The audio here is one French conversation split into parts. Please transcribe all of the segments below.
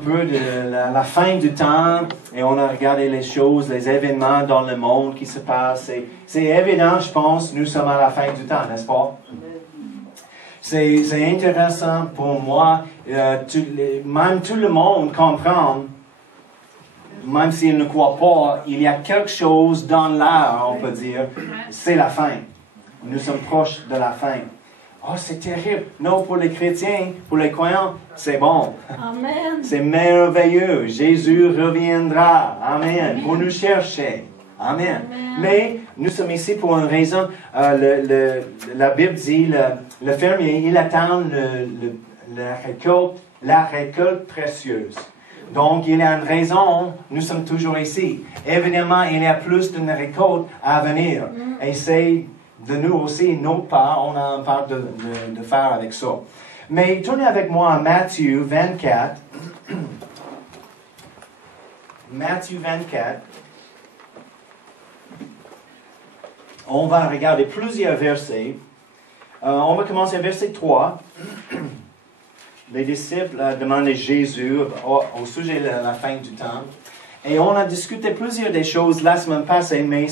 Un peu de la fin du temps et on a regardé les choses, les événements dans le monde qui se passent. C'est évident, je pense, nous sommes à la fin du temps, n'est-ce pas? C'est intéressant pour moi. Même tout le monde comprend, même s'il ne croit pas, il y a quelque chose dans l'air, on peut dire. C'est la fin. Nous sommes proches de la fin. Oh, c'est terrible. Non, pour les chrétiens, pour les croyants, c'est bon. Amen. C'est merveilleux. Jésus reviendra. Amen. Pour nous chercher. Amen. Amen. Mais nous sommes ici pour une raison. La Bible dit, le fermier, il attend la récolte précieuse. Donc, il y a une raison, nous sommes toujours ici. Évidemment, il y a plus d'une récolte à venir. Et c'est de nous aussi, notre part, on a une part de faire avec ça. Mais tournez avec moi à Matthieu 24. Matthieu 24. On va regarder plusieurs versets. On va commencer à verset 3. Les disciples demandaient Jésus au sujet de la fin du temps. Et on a discuté plusieurs des choses la semaine passée, mais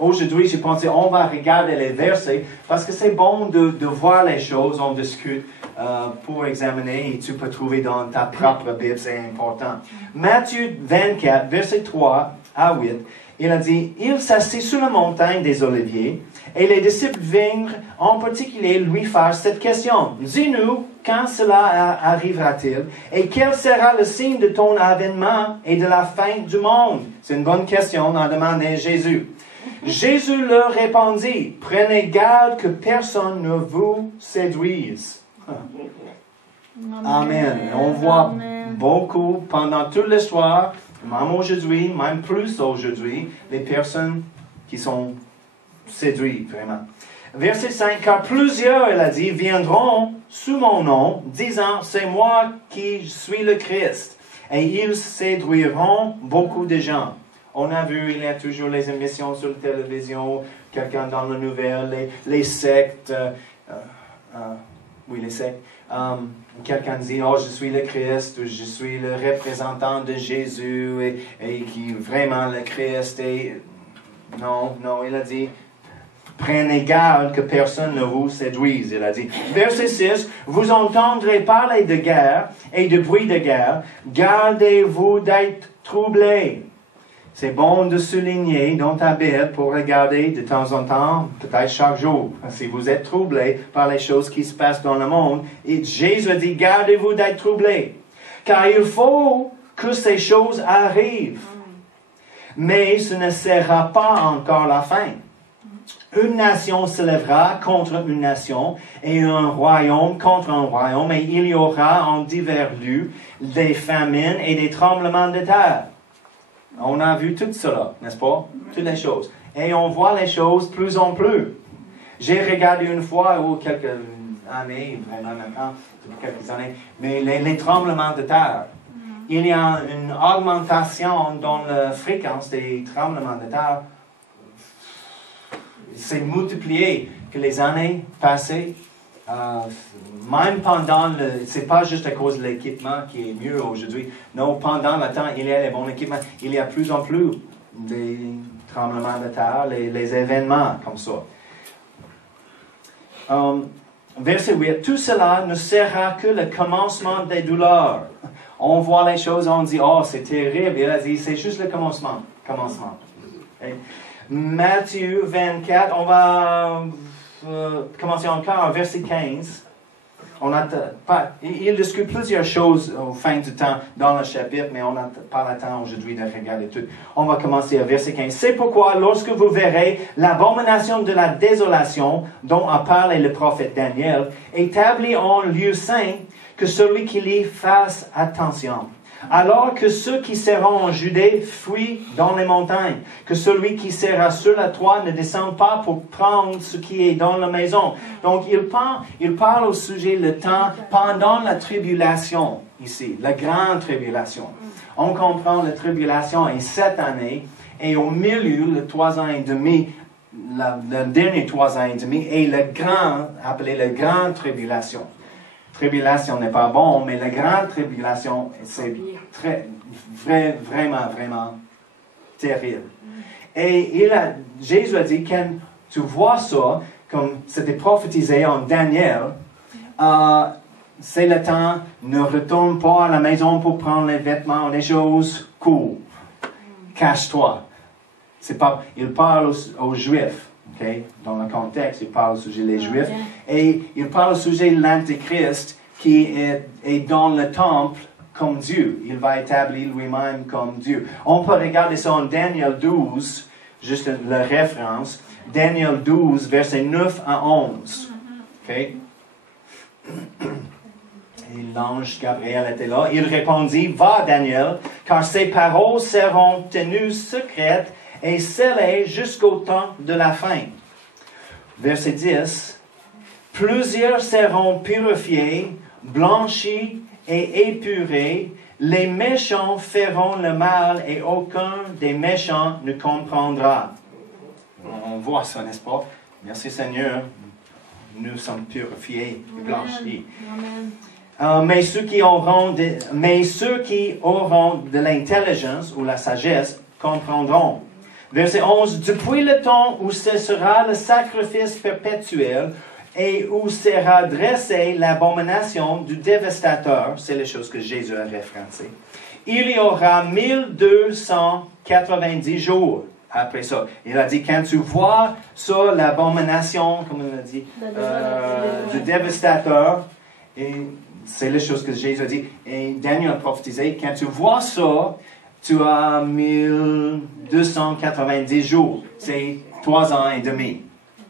aujourd'hui, j'ai pensé on va regarder les versets parce que c'est bon de voir les choses, on discute pour examiner et tu peux trouver dans ta propre Bible, c'est important. Matthieu 24, verset 3 à 8, il a dit, il s'assit sur la montagne des Oliviers et les disciples vinrent en particulier lui faire cette question. Dis-nous, quand cela arrivera-t-il et quel sera le signe de ton avènement et de la fin du monde? C'est une bonne question, on a demandé à Jésus. Jésus leur répondit, prenez garde que personne ne vous séduise. Amen. On voit beaucoup pendant toute l'histoire, même aujourd'hui, même plus aujourd'hui, les personnes qui sont séduites, vraiment. Verset 5, car plusieurs, il a dit, viendront sous mon nom, disant, c'est moi qui suis le Christ. Et ils séduiront beaucoup de gens. On a vu, il y a toujours les émissions sur la télévision, quelqu'un dans la nouvelle, les sectes, oui, les sectes. Quelqu'un dit, oh, je suis le Christ, je suis le représentant de Jésus, et qui est vraiment le Christ. Et non, il a dit, prenez garde que personne ne vous séduise, il a dit. Verset 6, vous entendrez parler de guerre et de bruit de guerre, gardez-vous d'être troublés. C'est bon de souligner dans ta Bible pour regarder de temps en temps, peut-être chaque jour, si vous êtes troublé par les choses qui se passent dans le monde. Et Jésus dit, gardez-vous d'être troublés, car il faut que ces choses arrivent. Mais ce ne sera pas encore la fin. Une nation se lèvera contre une nation et un royaume contre un royaume, et il y aura en divers lieux des famines et des tremblements de terre. On a vu tout cela, n'est-ce pas? Toutes les choses. Et on voit les choses plus en plus. J'ai regardé une fois, ou quelques années, vraiment maintenant, quelques années, mais les tremblements de terre. Il y a une augmentation dans la fréquence des tremblements de terre. C'est multiplié que les années passées. Même pendant c'est pas juste à cause de l'équipement qui est mieux aujourd'hui. Non, pendant le temps, il y a les bons équipements. Il y a plus en plus des tremblements de terre, les événements comme ça. Verset 8. Tout cela ne sera que le commencement des douleurs. On voit les choses, on dit, oh, c'est terrible. Il a dit, c'est juste le commencement. Okay. Matthieu 24, on va commencer encore en verset 15. Il discute plusieurs choses au fin du temps dans le chapitre, mais on n'a pas le temps aujourd'hui de regarder tout. On va commencer à verset 15. C'est pourquoi, lorsque vous verrez l'abomination de la désolation dont a parlé le prophète Daniel, établie en lieu saint, que celui qui lit fasse attention. Alors que ceux qui seront en Judée fuient dans les montagnes, que celui qui sera sur la toit ne descende pas pour prendre ce qui est dans la maison. Donc, il parle au sujet le temps pendant la tribulation, ici, la grande tribulation. On comprend la tribulation est 7 années, et au milieu, le 3 ans et demi, le dernier 3 ans et demi, est le grand, appelé la grande tribulation. tribulation n'est pas bon, mais la grande tribulation, c'est vraiment terrible. Et Jésus a dit, quand tu vois ça, comme c'était prophétisé en Daniel, c'est le temps, ne retourne pas à la maison pour prendre les vêtements, les choses, cours. Cache-toi. Il parle aux Juifs, okay? Dans le contexte, il parle au sujet des Juifs, et il parle au sujet de l'Antéchrist qui est dans le temple comme Dieu. Il va établir lui-même comme Dieu. On peut regarder ça en Daniel 12, juste la référence. Daniel 12, versets 9 à 11. Okay? Et l'ange Gabriel était là. Il répondit, va Daniel, car ces paroles seront tenues secrètes et scellées jusqu'au temps de la fin. Verset 10. Plusieurs seront purifiés, blanchis et épurés. Les méchants feront le mal et aucun des méchants ne comprendra. On voit ça, n'est-ce pas? Merci Seigneur. Nous sommes purifiés et blanchis. Mais ceux qui auront de l'intelligence ou la sagesse comprendront. Verset 11. Depuis le temps où cessera le sacrifice perpétuel et où sera dressée l'abomination du dévastateur, c'est les choses que Jésus a référencées, il y aura 1290 jours. Après ça, il a dit, quand tu vois ça, l'abomination, comme on a dit, du dévastateur, et c'est les choses que Jésus a dit, et Daniel a prophétisé, quand tu vois ça, tu as 1290 jours. C'est 3 ans et demi.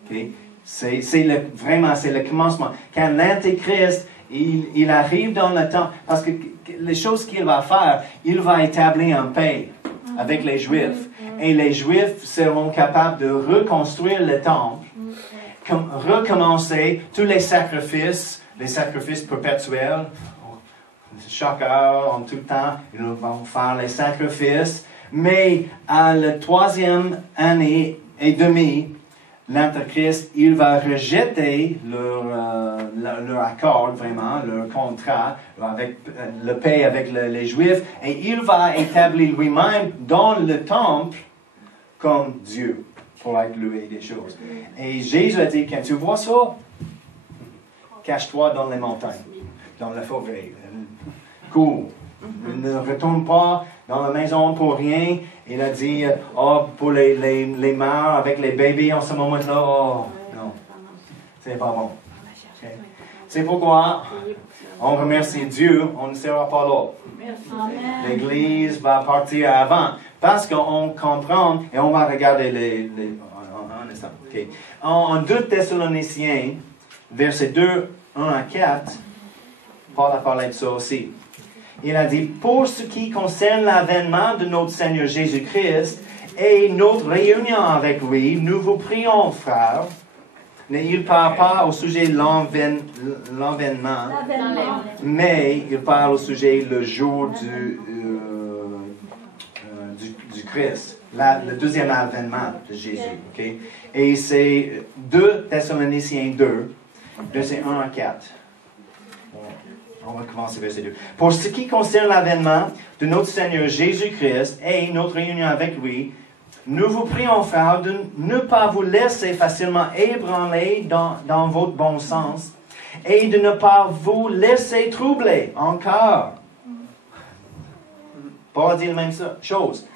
Okay? C'est le commencement. Quand l'Antéchrist, il arrive dans le temps, parce que les choses qu'il va faire, il va établir un paix avec les Juifs. Et les Juifs seront capables de reconstruire le temple, recommencer tous les sacrifices perpétuels. Chaque heure, en tout temps, ils vont faire les sacrifices. Mais à la 3e année et demie, l'Antéchrist, il va rejeter leur accord, vraiment, leur contrat avec le paix avec les Juifs, et il va établir lui-même dans le temple comme Dieu, pour être loué des choses. Et Jésus a dit, quand tu vois ça, cache-toi dans les montagnes, dans la forêt, cours. Ne retourne pas dans la maison pour rien. Il a dit, pour les mères avec les bébés en ce moment-là, non, c'est pas bon. Okay? C'est pourquoi on remercie Dieu, on ne sera pas là. L'Église va partir avant, parce qu'on comprend, et on va regarder un instant. Okay. En 2 Thessaloniciens, versets 2, 1 à 4, Paul a parlé de ça aussi. Il a dit, pour ce qui concerne l'avènement de notre Seigneur Jésus-Christ et notre réunion avec lui, nous vous prions, frères. Mais il ne parle pas au sujet de l'avènement, mais il parle au sujet le jour du Christ, le deuxième avènement de Jésus. Okay? Et c'est 2 Thessaloniciens 2, versets 1 à 4. On va commencer verset 2. Pour ce qui concerne l'avènement de notre Seigneur Jésus-Christ et notre réunion avec lui, nous vous prions, frères, de ne pas vous laisser facilement ébranler dans votre bon sens et de ne pas vous laisser troubler encore. Paul dit la même chose.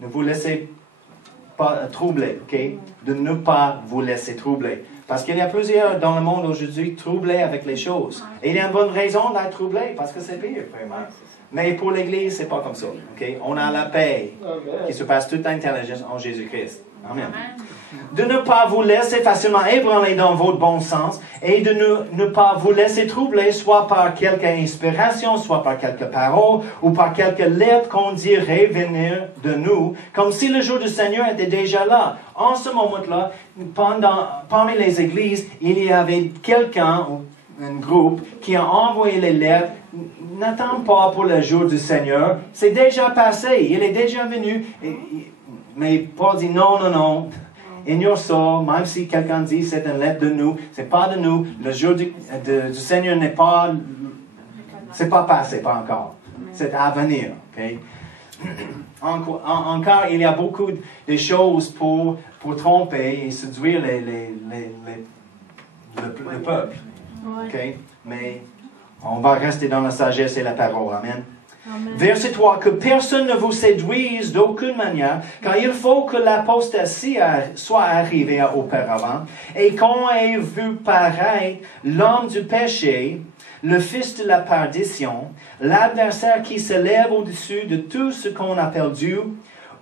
Ne vous laissez pas troubler, ok? De ne pas vous laisser troubler. Parce qu'il y a plusieurs dans le monde aujourd'hui troublés avec les choses. Et il y a une bonne raison d'être troublé, parce que c'est pire, vraiment. Mais pour l'Église, c'est pas comme ça. Okay? On a la paix qui surpasse toute intelligence en Jésus-Christ. Amen. De ne pas vous laisser facilement ébranler dans votre bon sens et de ne pas vous laisser troubler soit par quelque inspiration, soit par quelques paroles ou par quelques lettres qu'on dirait venir de nous, comme si le jour du Seigneur était déjà là. En ce moment-là, parmi les églises, il y avait quelqu'un, un groupe, qui a envoyé les lettres. N'attends pas pour le jour du Seigneur, c'est déjà passé, il est déjà venu. Mais Paul dit non. ignore ça, même si quelqu'un dit c'est une lettre de nous, c'est pas de nous. Le jour du Seigneur n'est pas, c'est pas passé, pas encore. C'est à venir, ok? Encore, il y a beaucoup de choses pour tromper et séduire le peuple. Okay? Mais on va rester dans la sagesse et la parole. Amen. Amen. Verset 3. Que personne ne vous séduise d'aucune manière, car il faut que l'apostasie soit arrivée auparavant, et qu'on ait vu paraître l'homme du péché, le fils de la perdition, l'adversaire qui se lève au-dessus de tout ce qu'on appelle Dieu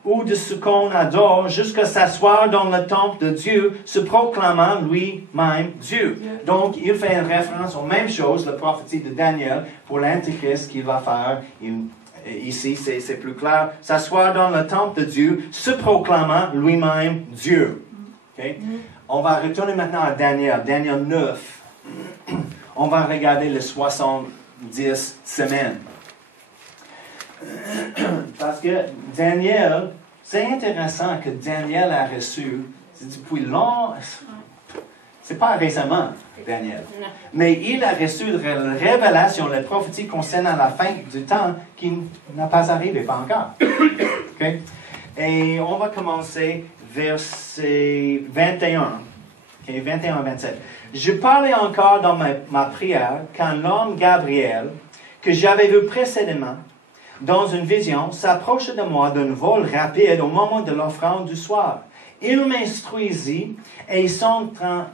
ou de ce qu'on adore, jusqu'à s'asseoir dans le temple de Dieu, se proclamant lui-même Dieu. Donc, il fait une référence aux mêmes choses, la prophétie de Daniel, pour l'Antichrist qu'il va faire. Ici, c'est plus clair. S'asseoir dans le temple de Dieu, se proclamant lui-même Dieu. Okay? On va retourner maintenant à Daniel, Daniel 9. On va regarder les 70 semaines. Parce que Daniel, c'est intéressant que Daniel a reçu, c'est depuis longtemps, c'est pas récemment, Daniel, mais il a reçu la révélation, la prophétie concernant la fin du temps qui n'a pas arrivé, pas encore. Okay? Et on va commencer verset 21. Okay, 21-27. Je parlais encore dans ma prière quand l'homme Gabriel, que j'avais vu précédemment, dans une vision, s'approche de moi d'un vol rapide au moment de l'offrande du soir. Il m'instruisit et s'entretint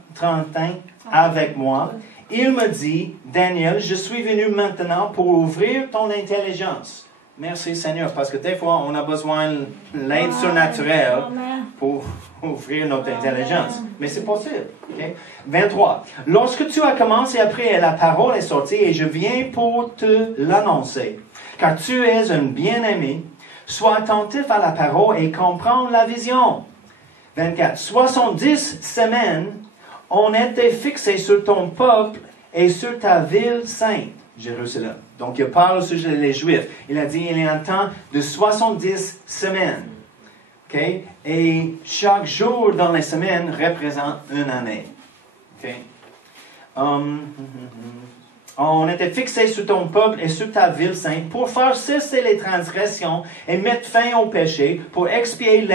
avec moi. Il me dit, Daniel, je suis venu maintenant pour ouvrir ton intelligence. Merci Seigneur, parce que des fois, on a besoin de l'aide surnaturelle pour ouvrir notre intelligence. Mais c'est possible. Okay? 23. Lorsque tu as commencé à prier, la parole est sortie et je viens pour te l'annoncer. Car tu es un bien-aimé, sois attentif à la parole et comprends la vision. 24. 70 semaines ont été fixées sur ton peuple et sur ta ville sainte, Jérusalem. Donc, il parle au sujet des Juifs. Il a dit, il y a un temps de 70 semaines. Okay? Et chaque jour dans les semaines représente une année. Okay? On était fixé sur ton peuple et sur ta ville sainte pour faire cesser les transgressions et mettre fin au péché, pour expier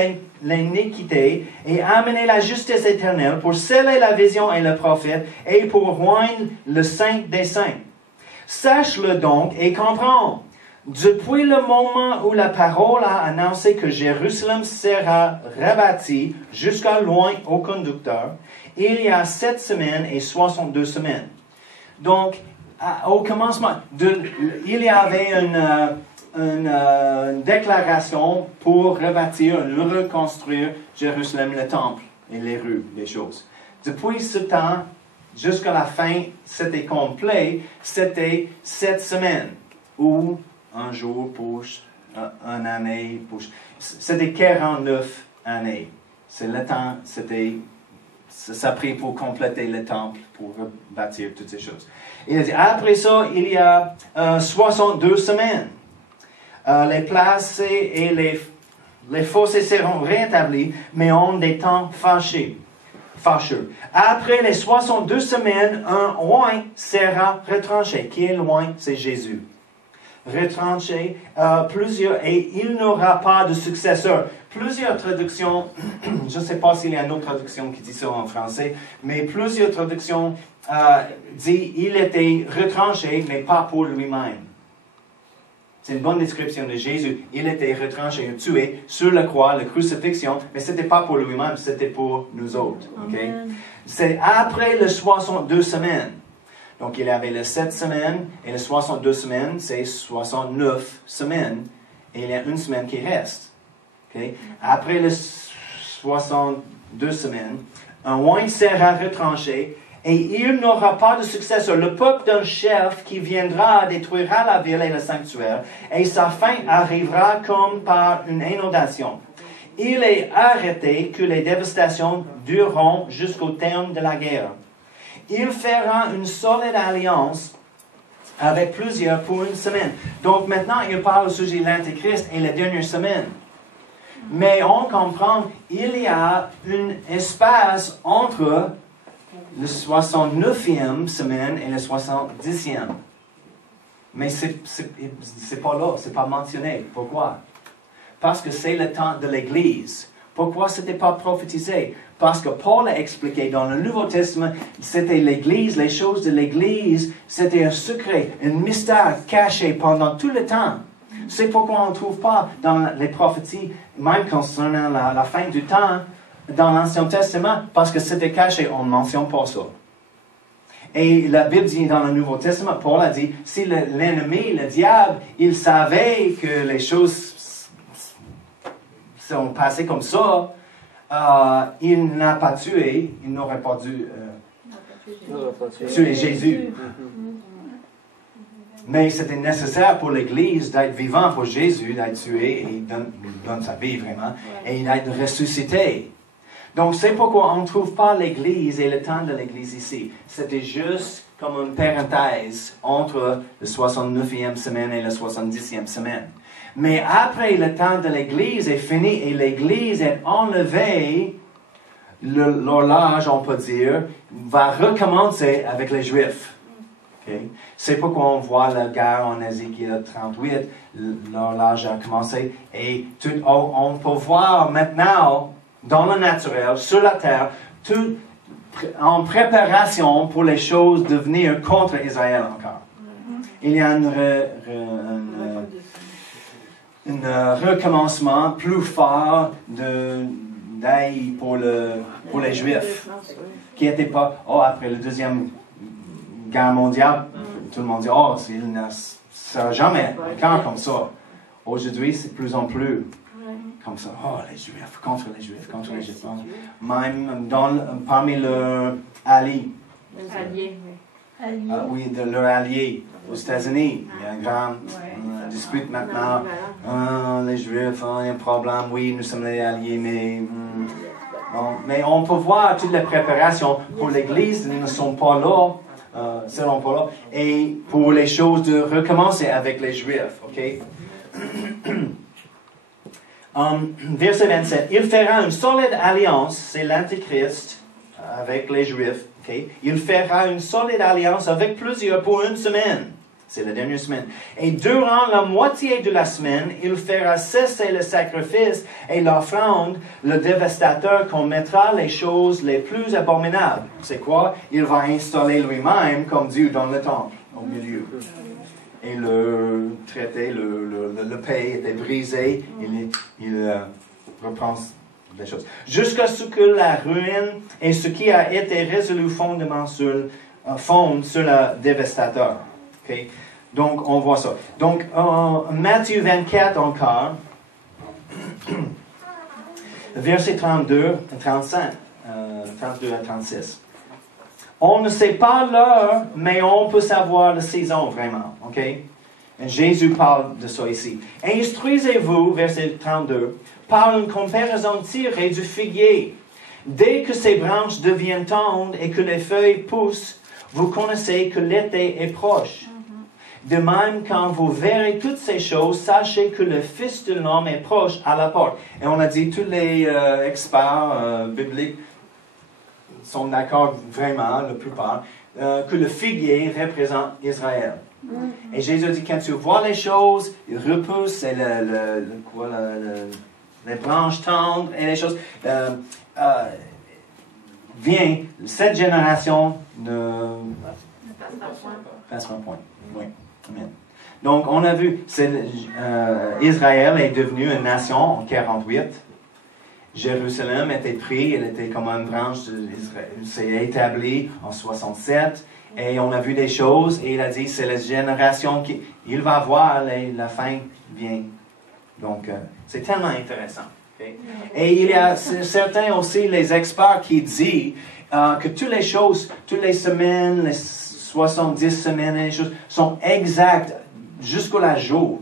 l'iniquité et amener la justice éternelle, pour sceller la vision et le prophète et pour joindre le saint des saints. Sache-le donc et comprends. Depuis le moment où la parole a annoncé que Jérusalem sera rebâtie jusqu'à loin au conducteur, il y a 7 semaines et 62 semaines. Donc, au commencement, il y avait une déclaration pour rebâtir, reconstruire Jérusalem, le temple et les rues, les choses. Depuis ce temps, jusqu'à la fin, c'était complet, c'était 7 semaines, ou un jour pour une année, c'était 49 années. C'est le temps, ça a pris pour compléter le temple, pour bâtir toutes ces choses. Il a dit, après ça, il y a 62 semaines. Les places et les fossés seront rétablis, mais ont des temps fâcheux. Après les 62 semaines, un oint sera retranché. Qui est loin? C'est Jésus. Retranché, et il n'aura pas de successeur. Plusieurs traductions, je ne sais pas s'il y a une autre traduction qui dit ça en français, mais plusieurs traductions disent il était retranché, mais pas pour lui-même. C'est une bonne description de Jésus. Il était retranché, tué sur la croix, la crucifixion, mais ce n'était pas pour lui-même, c'était pour nous autres. Okay? C'est après les 62 semaines. Donc, il y avait les 7 semaines et les 62 semaines, c'est 69 semaines. Et il y a une semaine qui reste. Okay? Après les 62 semaines, un oint sera retranché et il n'aura pas de successeur. Le peuple d'un chef qui viendra détruira la ville et le sanctuaire, et sa fin arrivera comme par une inondation. Il est arrêté que les dévastations dureront jusqu'au terme de la guerre. Il fera une solide alliance avec plusieurs pour une semaine. Donc maintenant, il parle au sujet de l'Antéchrist et la dernière semaine. Mais on comprend, il y a un espace entre le 69e semaine et le 70e. Mais c'est pas là, c'est pas mentionné. Pourquoi? Parce que c'est le temps de l'Église. Pourquoi ce n'était pas prophétisé? Parce que Paul a expliqué dans le Nouveau Testament, c'était l'Église, les choses de l'Église, c'était un secret, un mystère caché pendant tout le temps. C'est pourquoi on ne trouve pas dans les prophéties, même concernant la fin du temps, dans l'Ancien Testament, parce que c'était caché, on ne mentionne pas ça. Et la Bible dit dans le Nouveau Testament, Paul a dit, si l'ennemi, le diable, il savait que les choses sont passées comme ça, il n'a pas tué, il n'aurait pas dû tuer Jésus. Mais c'était nécessaire pour l'Église d'être vivant pour Jésus, d'être tué, et donne sa vie vraiment, et d'être ressuscité. Donc c'est pourquoi on ne trouve pas l'Église et le temps de l'Église ici. C'était juste comme une parenthèse entre le 69e semaine et la 70e semaine. Mais après le temps de l'Église est fini et l'Église est enlevée, l'horloge, on peut dire, va recommencer avec les Juifs. Okay? C'est pourquoi on voit la guerre en Ézéchiel 38, l'horloge a commencé et on peut voir maintenant dans le naturel, sur la terre, tout en préparation pour les choses de venir contre Israël encore. Il y a un recommencement plus fort d'ail pour les Juifs, qui n'était pas, après la Deuxième Guerre mondiale, tout le monde dit, il ne sera jamais encore comme ça. Aujourd'hui, c'est de plus en plus comme ça. Les Juifs, contre les Juifs, contre les Juifs. Même parmi leurs alliés. Leurs alliés aux États-Unis. Il y a une grande dispute maintenant. Les Juifs, il y a un problème. Oui, nous sommes les alliés, mais... mais on peut voir toutes les préparations pour l'Église ne sont pas là, selon Paul, et pour les choses de recommencer avec les Juifs. OK? Verset 27. Il fera une solide alliance, c'est l'Antéchrist, avec les Juifs. Okay? Il fera une solide alliance avec plusieurs pour une semaine. C'est la dernière semaine. Et durant la moitié de la semaine, il fera cesser le sacrifice et l'offrande, le dévastateur commettra les choses les plus abominables. C'est quoi? Il va installer lui-même comme Dieu dans le temple, au milieu. Et le traité, le paix était brisé, il reprend les choses. Jusqu'à ce que la ruine et ce qui a été résolu fondent sur le dévastateur. Okay? Donc, on voit ça. Donc, Matthieu 24 encore, verset 32 à 35, 32 à 36. On ne sait pas l'heure, mais on peut savoir la saison vraiment. OK? Et Jésus parle de ça ici. Instruisez-vous, verset 32, par une comparaison tirée du figuier. Dès que ses branches deviennent tendres et que les feuilles poussent, vous connaissez que l'été est proche. De même, quand vous verrez toutes ces choses, sachez que le Fils de l'homme est proche à la porte. Et on a dit, tous les experts bibliques sont d'accord vraiment, la plupart, que le figuier représente Israël. Et Jésus dit, quand tu vois les choses, il repousse et les branches tendres et les choses, vient, cette génération ne passe pas point. Oui. Amen. Donc, on a vu, Israël est devenu une nation en 48. Jérusalem était pris, elle était comme une branche d'Israël. C'est établi en 67. Et on a vu des choses, et il a dit, c'est la génération qui... Il va voir, la fin vient. Donc, c'est tellement intéressant. Okay? Et il y a certains aussi, les experts, qui disent que toutes les choses, toutes les semaines, les 70 semaines, les choses sont exactes jusqu'au jour.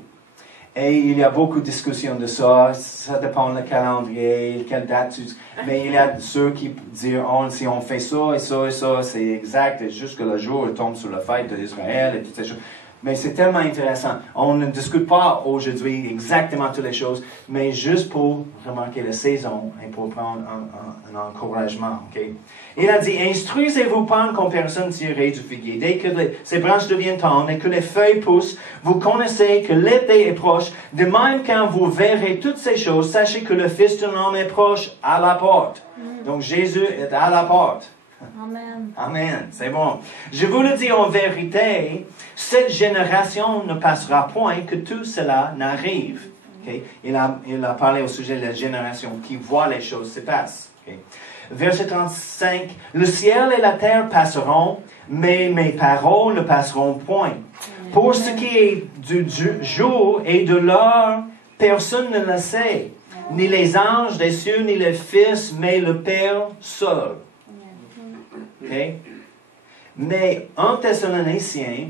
Et il y a beaucoup de discussions de ça. Ça dépend du calendrier, quelle date. Mais il y a ceux qui disent, si on fait ça et ça et ça, c'est exact. Et jusqu'au jour où il tombe sur la fête d'Israël et toutes ces choses. Mais c'est tellement intéressant. On ne discute pas aujourd'hui exactement toutes les choses, mais juste pour remarquer la saison et pour prendre un encouragement. Okay? Il a dit, instruisez-vous pas comme personne tirée du figuier. Dès que ces branches deviennent tendres et que les feuilles poussent, vous connaissez que l'été est proche. De même, quand vous verrez toutes ces choses, sachez que le Fils de l'homme est proche à la porte. Donc Jésus est à la porte. Amen. Amen. C'est bon. Je vous le dis en vérité, cette génération ne passera point que tout cela n'arrive. Okay? Il a parlé au sujet de la génération qui voit les choses se passer. Okay? Verset 35. Le ciel et la terre passeront, mais mes paroles ne passeront point. Pour ce qui est du jour et de l'heure, personne ne le sait. Ni les anges des cieux, ni le Fils, mais le Père seul. Okay? Mais en Thessaloniciens,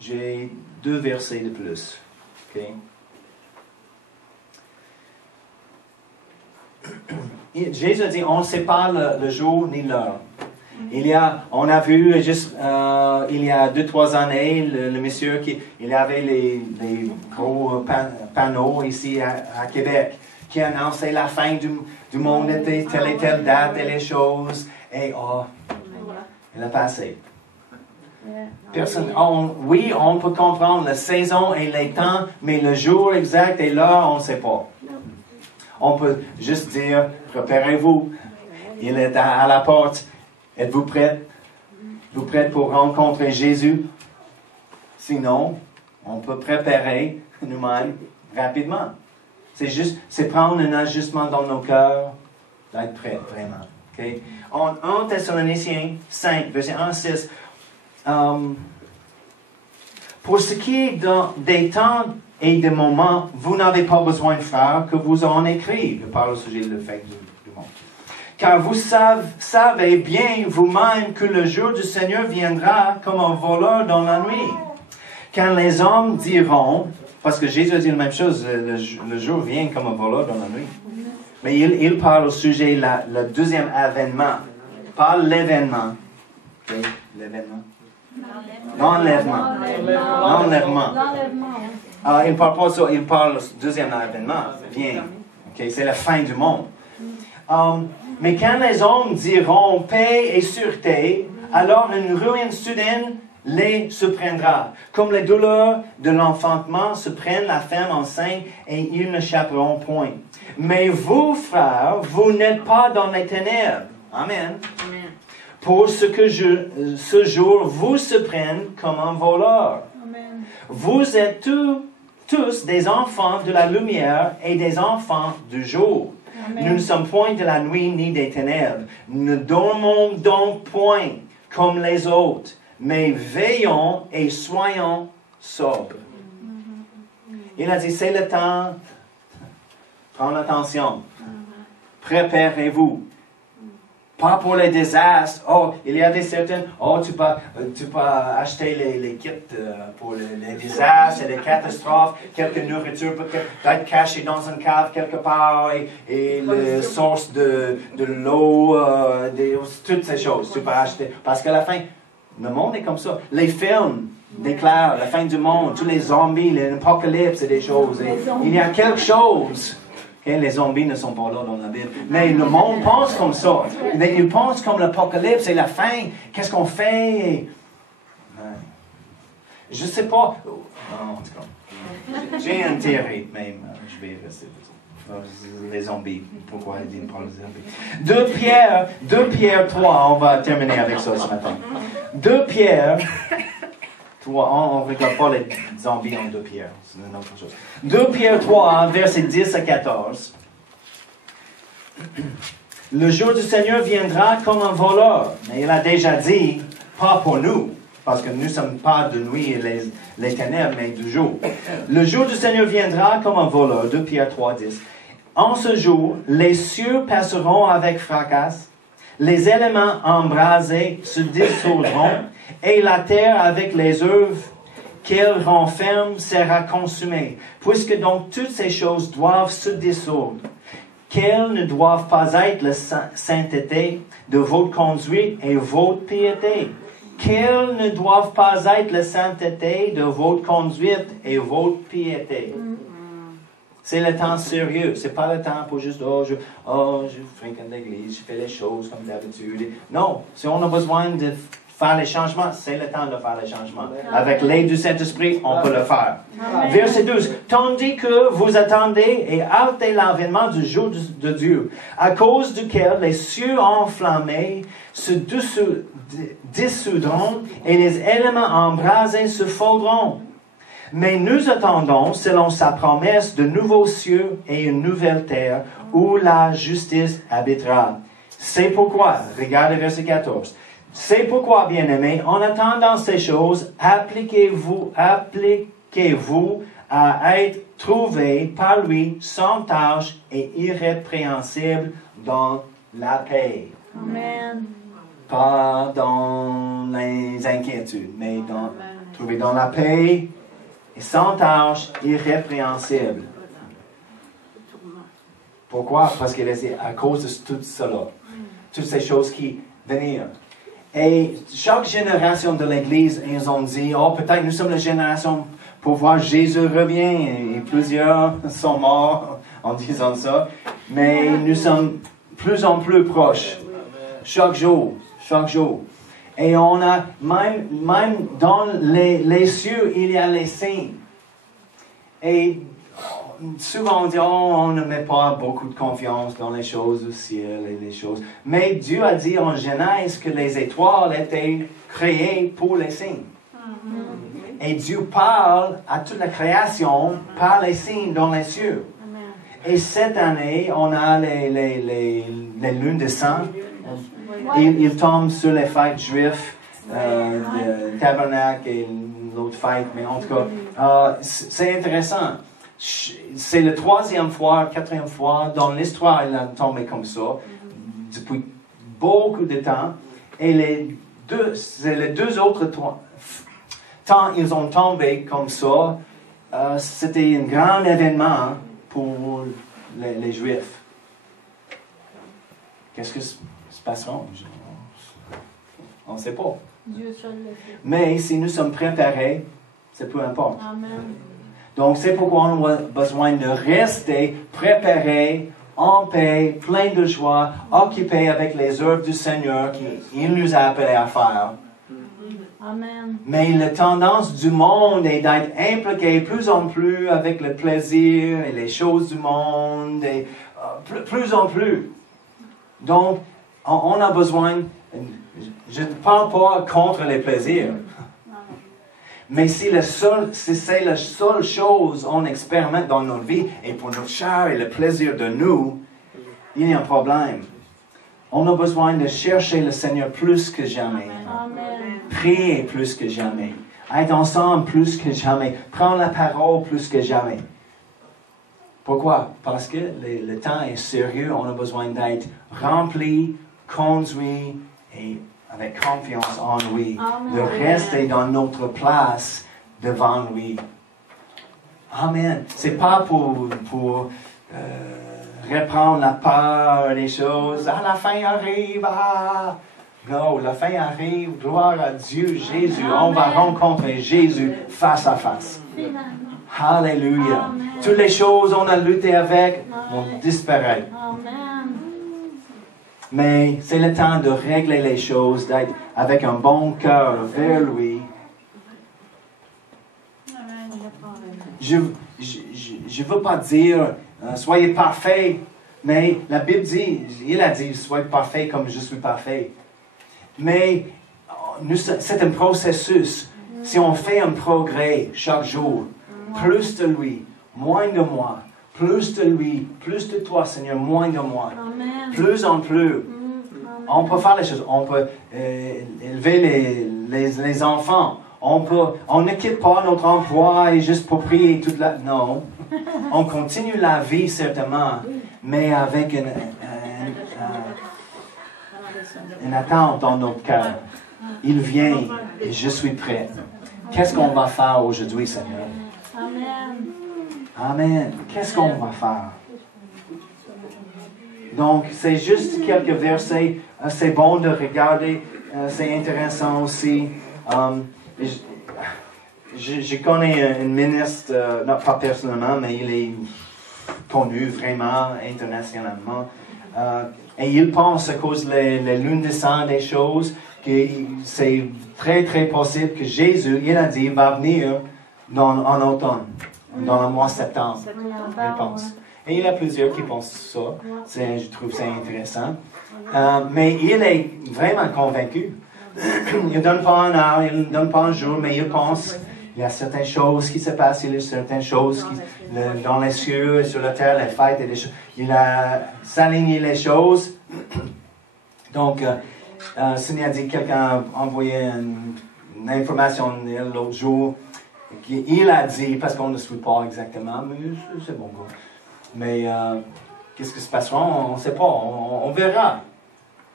j'ai 2 versets de plus. Okay? Jésus a dit, on ne sait pas le jour ni l'heure. On a vu juste il y a 2-3 années, le monsieur il avait les gros panneaux ici à Québec qui annonçaient la fin du monde était telle et telle date et les choses. Et il a passé. Oui, on peut comprendre la saison et les temps, mais le jour exact et l'heure, on ne sait pas. On peut juste dire, préparez-vous. Il est à la porte. Êtes-vous prêts? Êtes-vous prêts pour rencontrer Jésus? Sinon, on peut préparer nous-mêmes rapidement. C'est prendre un ajustement dans nos cœurs, d'être prêt, vraiment. Okay? En Thessaloniciens 5, verset 1-6, pour ce qui est des temps et des moments, vous n'avez pas besoin, frères, que vous en écrive. Je parle au sujet de l'effet du monde. Car vous savez bien vous-même que le jour du Seigneur viendra comme un voleur dans la nuit. Quand les hommes diront, parce que Jésus a dit la même chose, le jour vient comme un voleur dans la nuit. Mais il parle au sujet le deuxième avènement, pas l'événement. Okay? L'événement. L'enlèvement. Il parle pas ça, il parle du deuxième avènement. Vient. Okay? C'est la fin du monde. Mais quand les hommes diront paix et sûreté, alors une ruine soudaine les surprendra. Comme les douleurs de l'enfantement se prennent la femme enceinte et ils n'échapperont point. Mais vous, frères, vous n'êtes pas dans les ténèbres. Amen. Amen. Pour ce jour vous se prenne comme un voleur. Amen. Vous êtes tous des enfants de la lumière et des enfants du jour. Amen. Nous ne sommes point de la nuit ni des ténèbres. Ne dormons donc point comme les autres, mais veillons et soyons sobres. Il a dit, c'est le temps. Prends attention. Préparez-vous. Pas pour les désastres. Il y a des certaines. Tu peux acheter les kits pour les désastres et les catastrophes. Quelques nourritures peut être cachées dans une cave quelque part et les sources de l'eau, toutes ces choses. Tu peux acheter. Parce qu'à la fin, le monde est comme ça. Les films déclarent la fin du monde, tous les zombies, l'apocalypse et des choses. Et il y a quelque chose. Okay, les zombies ne sont pas là dans la Bible. Mais le monde pense comme ça. Il pense comme l'apocalypse et la fin. Qu'est-ce qu'on fait? Je ne sais pas. En tout cas, j'ai une théorie, mais je vais rester. Les zombies. Pourquoi il dit pas les zombies? 2 Pierre 3, on va terminer avec ça ce matin. 2 Pierre 3, on ne regarde pas les zombies en 2 Pierre, c'est une autre chose. 2 Pierre 3, versets 10 à 14. Le jour du Seigneur viendra comme un voleur. Mais il a déjà dit, pas pour nous, parce que nous ne sommes pas de nuit et les ténèbres, mais du jour. Le jour du Seigneur viendra comme un voleur. 2 Pierre 3, 10. En ce jour, les cieux passeront avec fracas, les éléments embrasés se dissoudront, et la terre avec les œuvres qu'elle renferme sera consumée. Puisque donc toutes ces choses doivent se dissoudre, quelles ne doivent pas être la sainteté de votre conduite et votre piété, Quelles ne doivent pas être la sainteté de votre conduite et votre piété. C'est le temps sérieux. C'est pas le temps pour juste, je fréquente l'église, je fais les choses comme d'habitude. Non, si on a besoin de faire les changements, c'est le temps de faire les changements. Avec l'aide du Saint-Esprit, on peut le faire. Amen. Verset 12. Tandis que vous attendez et hâtez l'avènement du jour de Dieu, à cause duquel les cieux enflammés se dissoudront et les éléments embrasés se fondront. Mais nous attendons, selon sa promesse, de nouveaux cieux et une nouvelle terre où la justice habitera. C'est pourquoi, regardez verset 14, c'est pourquoi, bien-aimés, en attendant ces choses, appliquez-vous à être trouvés par lui sans tache et irrépréhensible dans la paix. Amen. Pas dans les inquiétudes, mais trouver dans la paix et sans tâche, irrépréhensible. Pourquoi? Parce que c'est à cause de tout cela, toutes ces choses qui viennent. Et chaque génération de l'Église, ils ont dit, peut-être nous sommes la génération pour voir Jésus revient, et plusieurs sont morts en disant ça, mais nous sommes plus en plus proches, chaque jour. Et on a, même dans les cieux, il y a les saints. Et souvent on dit, on ne met pas beaucoup de confiance dans les choses du ciel et les choses. Mais Dieu a dit en Genèse que les étoiles étaient créées pour les saints. Et Dieu parle à toute la création par les signes dans les cieux. Et cette année, on a les lunes de sang. Il tombe sur les fêtes juives, le tabernacle et l'autre fête, mais en tout cas, c'est intéressant. C'est la 3e fois, 4e fois dans l'histoire, il a tombé comme ça, depuis beaucoup de temps. Et les deux autres temps, ils ont tombé comme ça. C'était un grand événement pour les Juifs. Qu'est-ce que se passera? On ne sait pas. Mais si nous sommes préparés, c'est peu importe. Amen. Donc, c'est pourquoi on a besoin de rester préparés, en paix, plein de joie, occupés avec les œuvres du Seigneur qu'il nous a appelés à faire. Amen. Mais la tendance du monde est d'être impliqué plus en plus avec le plaisir et les choses du monde, et plus en plus. Donc, on a besoin, je ne parle pas contre les plaisirs, mais si c'est la seule chose qu'on expérimente dans notre vie, et pour notre chair et le plaisir de nous, il y a un problème. On a besoin de chercher le Seigneur plus que jamais. Amen. Prier plus que jamais. Être ensemble plus que jamais. Prendre la parole plus que jamais. Pourquoi? Parce que le temps est sérieux. On a besoin d'être rempli, conduit et avec confiance en lui. Amen. De rester dans notre place devant lui. Amen. C'est pas pour reprendre la peur des choses. La fin arrive. Non, la fin arrive. Gloire à Dieu, Jésus. Amen. On va rencontrer Jésus face à face. Alléluia. Amen. Toutes les choses qu'on a lutté avec vont disparaître. Amen. Mais c'est le temps de régler les choses, d'être avec un bon cœur vers lui. Je ne veux pas dire soyez parfaits, mais la Bible dit, il a dit soyez parfaits comme je suis parfait. Mais c'est un processus. Si on fait un progrès chaque jour, plus de lui, moins de moi, plus de lui, plus de toi, Seigneur, moins de moi. Amen. Plus en plus. On peut faire les choses. On peut élever les enfants. On ne quitte pas notre emploi et juste pour prier toute la... Non. On continue la vie, certainement, mais avec une attente dans notre cœur. Il vient et je suis prêt. Qu'est-ce qu'on va faire aujourd'hui, Seigneur? Amen. Amen. Qu'est-ce qu'on va faire? Donc, c'est juste quelques versets. C'est bon de regarder c'est intéressant aussi. Je connais un ministre, non pas personnellement, mais il est connu vraiment internationalement. Et il pense, à cause de la lune de sang des choses, que c'est très très possible que Jésus, il a dit, va venir en automne, dans le mois de septembre, il pense. Et il y a plusieurs qui pensent ça. Je trouve ça intéressant. Mais il est vraiment convaincu. Il ne donne pas un heure, il ne donne pas un jour, mais il pense il y a certaines choses qui se passent, il y a certaines choses dans les cieux et sur la terre, les fêtes et les choses. Il a s'aligné les choses. Donc, Seigneur a dit, quelqu'un a envoyé une information l'autre jour. Il a dit, parce qu'on ne suit pas exactement, mais c'est bon. Mais qu'est-ce qui se passera? On ne sait pas, on verra.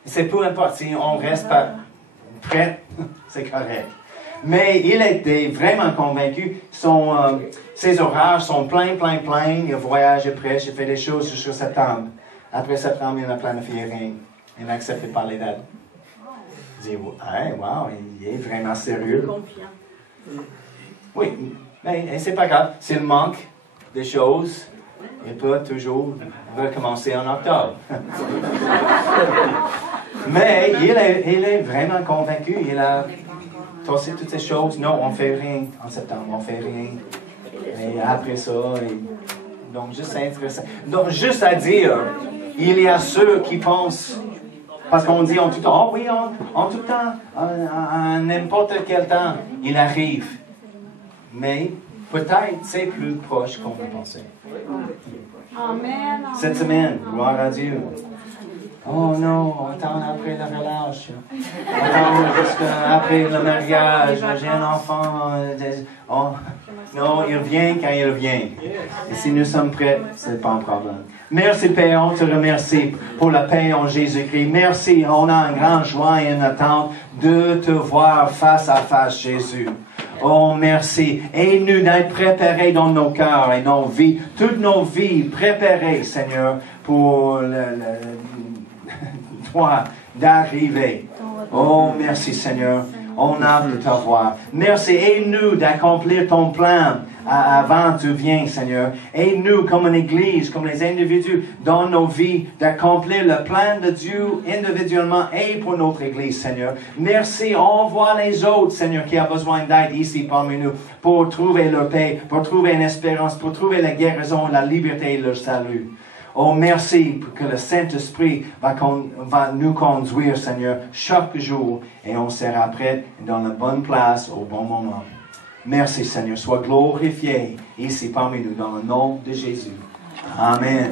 C'est peu importe, si on reste prêt, c'est correct. Mais il était vraiment convaincu. Ses horaires sont pleins. Il voyage et prêche, il fait des choses jusqu'au septembre. Après septembre, il n'a planifié rien. Il a accepté de parler d'aide. Il dit, hey, wow, il est vraiment sérieux. Oui, mais c'est pas grave. S'il manque des choses, il peut toujours recommencer en octobre. Mais il est vraiment convaincu. Il a tossé toutes ces choses. Non, on ne fait rien en septembre. On ne fait rien. Et après ça, donc juste c'est intéressant. Donc juste à dire, il y a ceux qui pensent, parce qu'on dit en tout temps, oh oui, en tout temps, à n'importe quel temps, il arrive. Mais peut-être c'est plus proche qu'on peut penser. Amen. Cette semaine, gloire à Dieu. Oh non, attends après le relâche. Attends jusqu'après le mariage. J'ai un enfant. Non, il vient quand il vient. Et si nous sommes prêts, ce n'est pas un problème. Merci Père, on te remercie pour la paix en Jésus-Christ. Merci, on a un grand joie et une attente de te voir face à face, Jésus. Oh, merci. Aide-nous d'être préparés dans nos cœurs et nos vies, toutes nos vies préparées, Seigneur, pour toi d'arriver. Oh, merci, Seigneur. On a de t'avoir. Merci. Aide-nous d'accomplir ton plan avant que tu viennes, Seigneur. Aide-nous comme une église, comme les individus dans nos vies, d'accomplir le plan de Dieu individuellement et pour notre église, Seigneur. Merci. Envoie les autres, Seigneur, qui ont besoin d'aide ici parmi nous pour trouver leur paix, pour trouver une espérance, pour trouver la guérison, la liberté et le salut. Oh, merci pour que le Saint-Esprit va nous conduire, Seigneur, chaque jour et on sera prêt dans la bonne place au bon moment. Merci, Seigneur. Sois glorifié ici parmi nous dans le nom de Jésus. Amen.